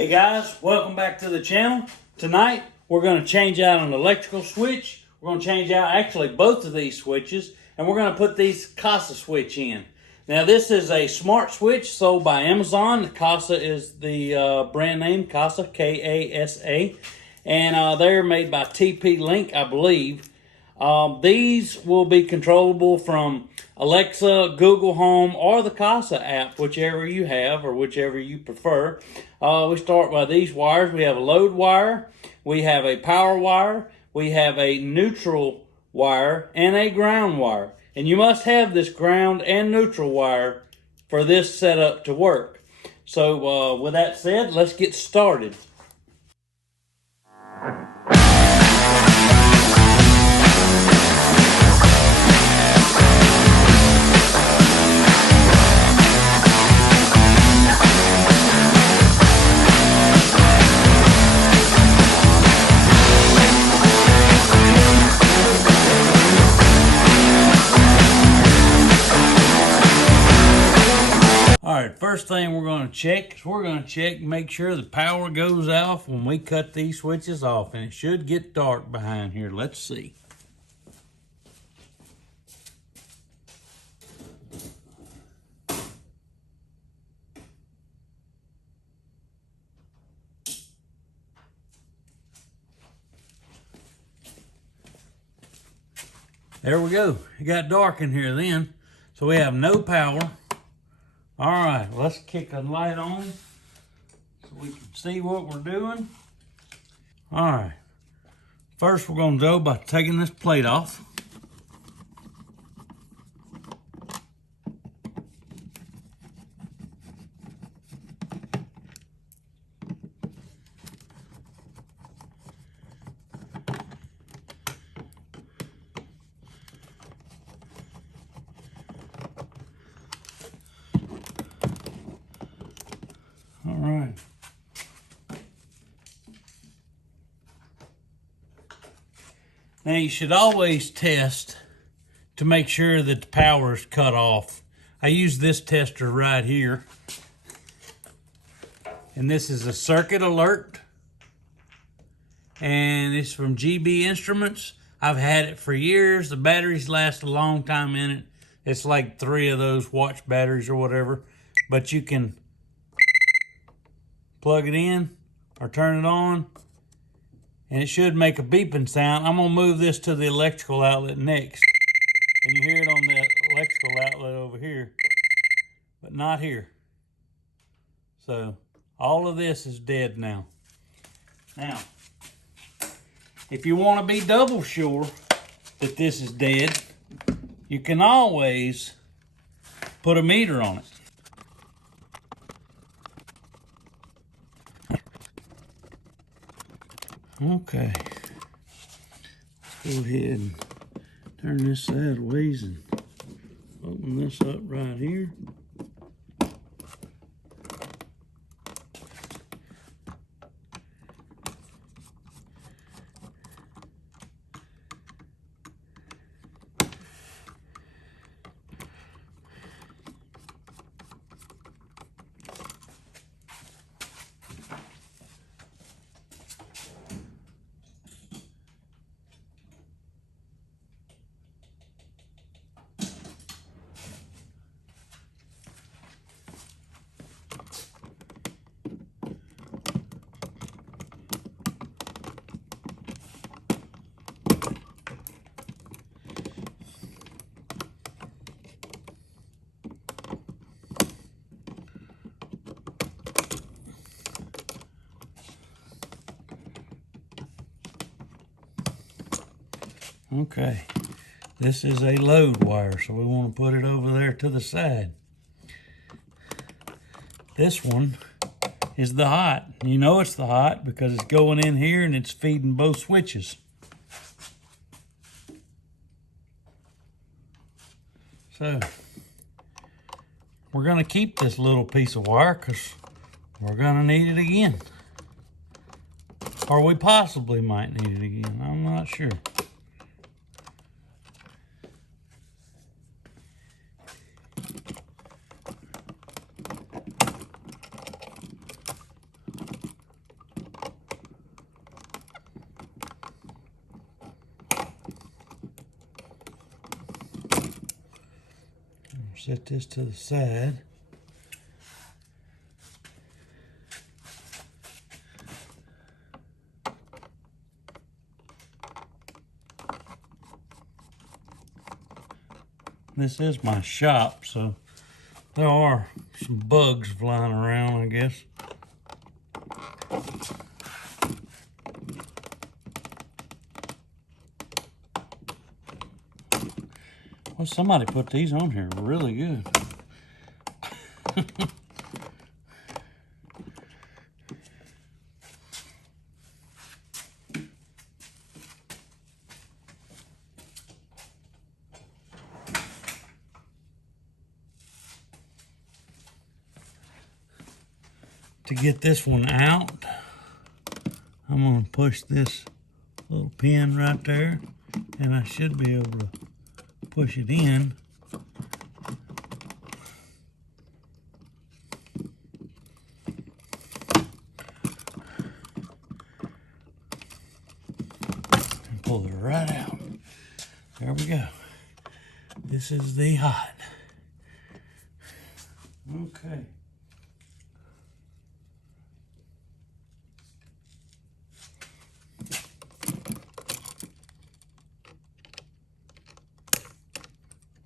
Hey guys, welcome back to the channel. Tonight we're going to change out an electrical switch. We're going to change out actually both of these switches, and we're going to put these Kasa switch in. Now this is a smart switch sold by Amazon. Kasa is the brand name, Kasa, K-A-S-A, and they're made by TP-Link, I believe. These will be controllable from Alexa, Google Home, or the Kasa app, whichever you have or whichever you prefer. We start by these wires. We have a load wire, we have a power wire, we have a neutral wire, and a ground wire. And you must have this ground and neutral wire for this setup to work. So with that said, let's get started. Alright, first thing we're going to check is make sure the power goes off when we cut these switches off. And it should get dark behind here. Let's see. There we go. It got dark in here then. So we have no power. All right, let's kick a light on so we can see what we're doing. All right, first we're gonna go by taking this plate off. All right. Now you should always test to make sure that the power is cut off. I use this tester right here. And this is a circuit alert. And it's from GB Instruments. I've had it for years. The batteries last a long time in it. It's like 3 of those watch batteries or whatever. But you can plug it in or turn it on, and it should make a beeping sound. I'm gonna move this to the electrical outlet next, and you hear it on the electrical outlet over here, but not here. So all of this is dead now. Now, if you want to be double sure that this is dead, you can always put a meter on it. Okay, let's go ahead and turn this sideways and open this up right here. Okay, this is a load wire, so we want to put it over there to the side. This one is the hot. You know it's the hot because it's going in here and it's feeding both switches. So we're going to keep this little piece of wire because we're going to need it again. Or we possibly might need it again. I'm not sure. set this to the side. This is my shop, so there are some bugs flying around, I guess. Well, somebody put these on here really good. To get this one out, I'm going to push this little pin right there, and I should be able to push it in. And pull it right out. There we go. This is the hot. Okay.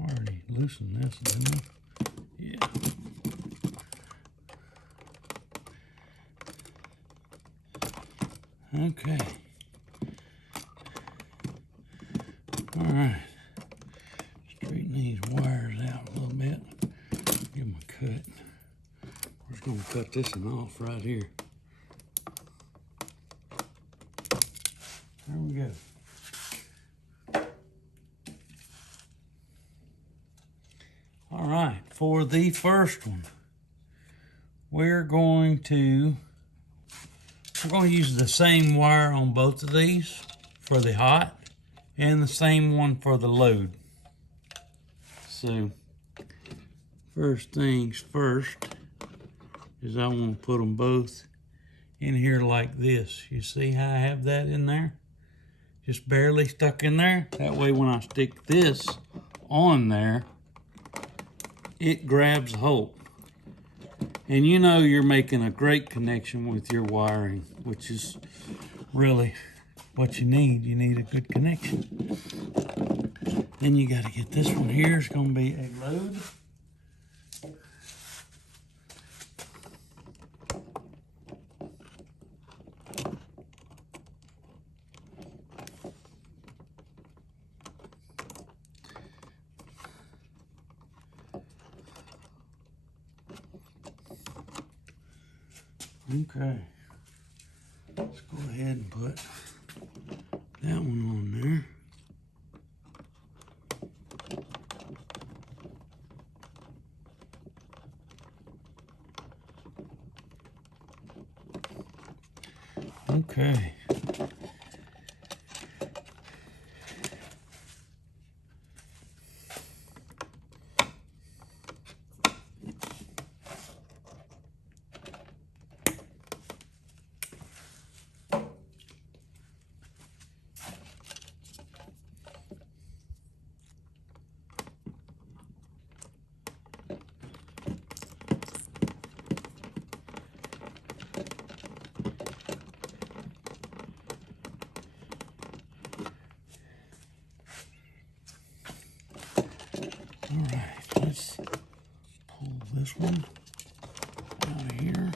Already loosened this, didn't I? Yeah. Okay. All right. Straighten these wires out a little bit. Give them a cut. We're just going to cut this one off right here. There we go. All right, for the first one, we're going to use the same wire on both of these for the hot and the same one for the load. So, first things first is I want to put them both in here like this. You see how I have that in there? Just barely stuck in there. That way when I stick this on there, it grabs a hold. And you know you're making a great connection with your wiring, which is really what you need. You need a good connection. Then you got to get this one here. It's going to be a load. Okay, let's go ahead and put that one on there. Okay. All right, let's pull this one out of here.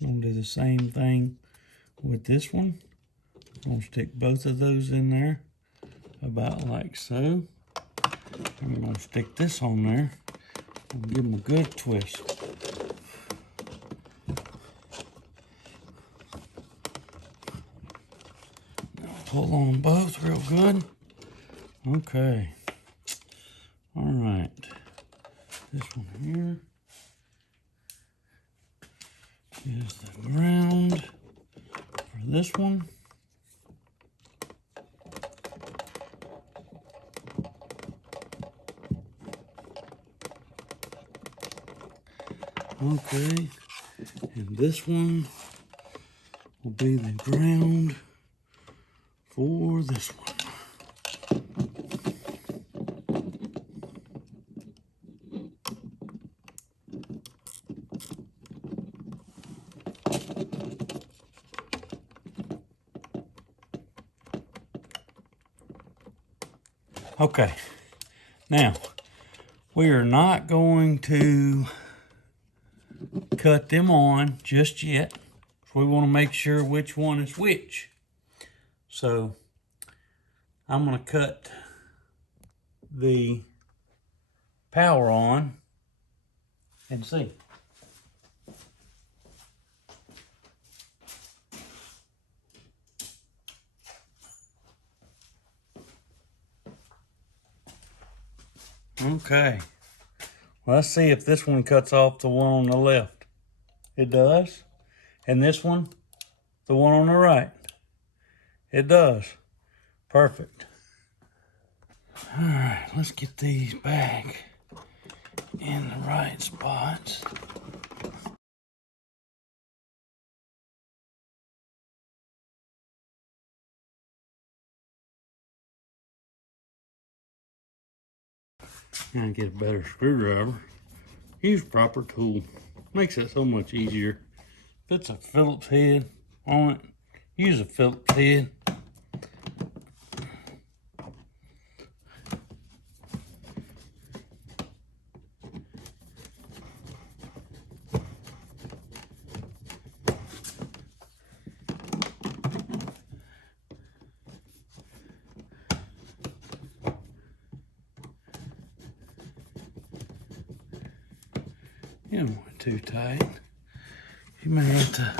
I'm going to do the same thing with this one. I'm going to stick both of those in there about like so. And we're going to stick this on there and give them a good twist. Pull on both real good. Okay. All right. This one here is the ground for this one. Okay, and this one will be the ground for this one. Okay, now we are not going to cut them on just yet. We want to make sure which one is which. So I'm going to cut the power on and see. Okay, well, let's see if this one cuts off the one on the left. It does. And this one, the one on the right. It does. Perfect. All right, let's get these back in the right spots. And get a better screwdriver. Use proper tool. Makes it so much easier. If it's a Phillips head on it, use a Phillips head. You don't want it too tight. You may have to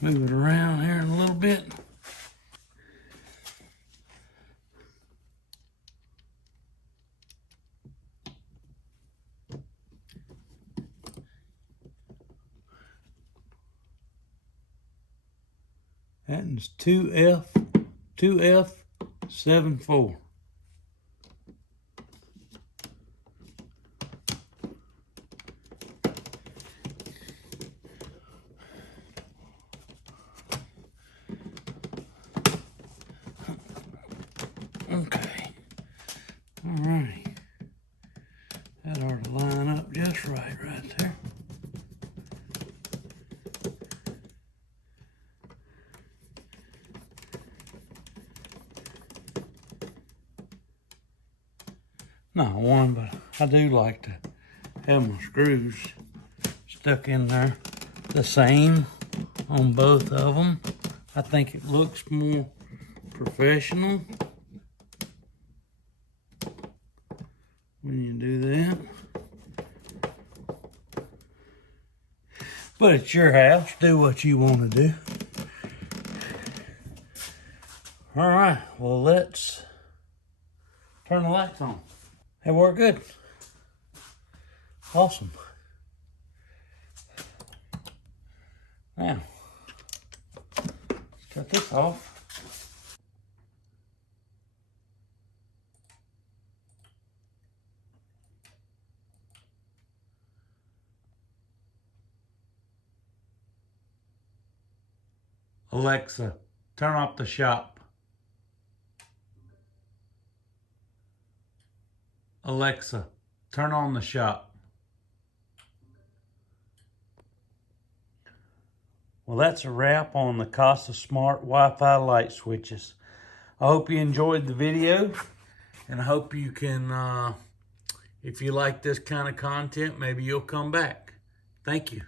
move it around here a little bit. That is 2F74. Okay, all right. That ought to line up just right there. Not one, but I do like to have my screws stuck in there the same on both of them. I think it looks more professional when you do that. But it's your house. Do what you want to do. All right, well, let's turn the lights on. They work good. Awesome. Now, let's cut this off. Alexa, turn off the shop. Alexa, turn on the shop. Well, that's a wrap on the Kasa Smart Wi-Fi light switches. I hope you enjoyed the video, and I hope you can, if you like this kind of content, maybe you'll come back. Thank you.